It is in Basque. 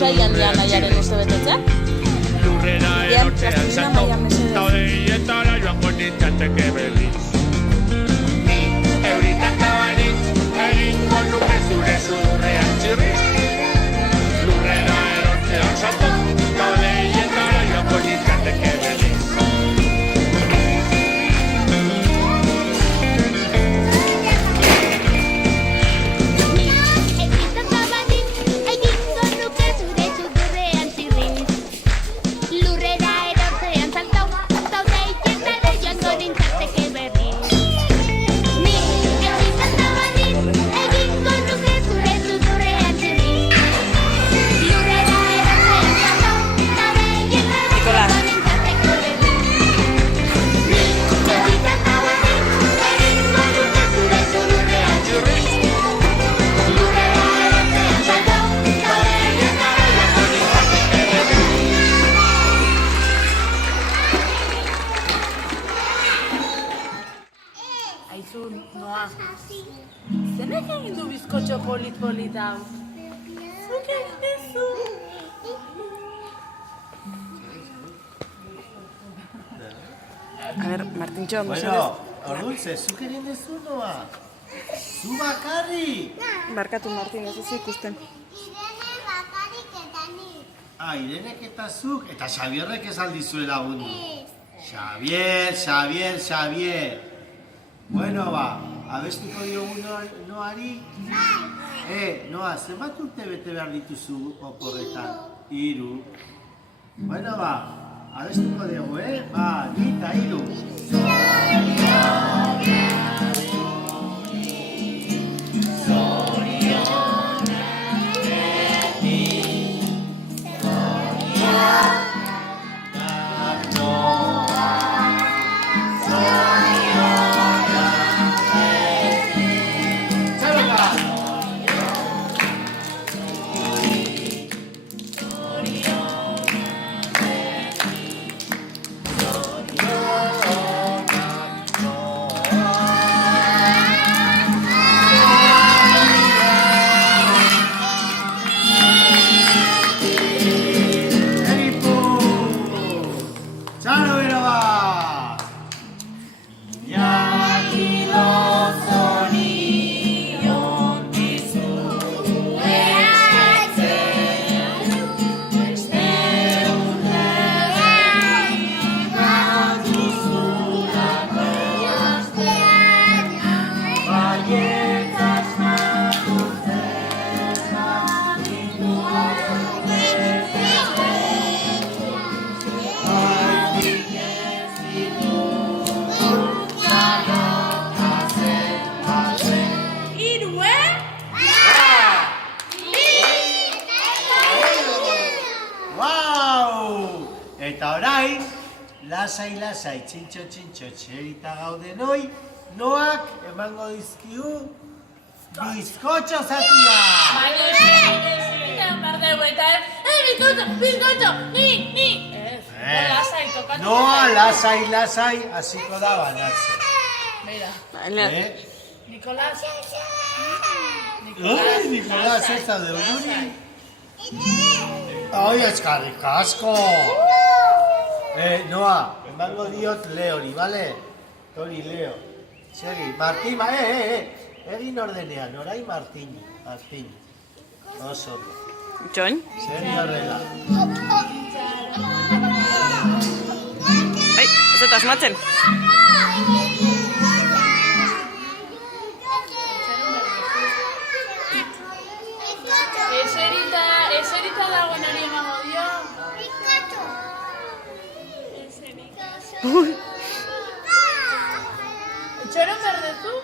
Utsailean dian nahiaren uste betetzea. Lurrera erortzean zato, taudeietara joango nintzateke berriz. Ni euritaka banitz, egingo nuke zure sudurrean txirriz. Lurrera erortzean zato, taudeietara joango nintzateke berriz. Aizu, Noa, zenek egin du bizkotxo polit-polit hau? Zuk egin duzu? A ber, Martintxo, Bueno, orduan, zuk egin duzu, Noa? Zu bakarri! Barkatu, Martin, ez duzu ikusten. Irene bakarrik eta nik. Irenek eta zuk, eta Xabierrek ez aldizue lagundu. Ez. Xabier. Bueno, abestuko diogu Noari? Bai. Noa, zenbat urte bete behar dituzu oporretan? 3. Bueno, abestuko diogu, ni eta 3. Eta orain, lasai, txintxo, txerita gauden hoi, Noak emango dizkigu bizkotxo zatia! Baina esan behar dugu eta bizkotxo, ni! Ez, lasai tokatu. Noa, lasai, hasiko da banatzen. Mira, Nikolas. Nikolas ez daude urduri. Ai, eskarrik asko! Noa, emango diot Leori, bale? Tori, Leo. Segi, Martin, egin ordenean, orain Martin. Oso. Txoin? Segi horrela. Ai, ez dut asmatzen. Eserita dagoenari emango dio. Bizkotxo. Txoron berdezu?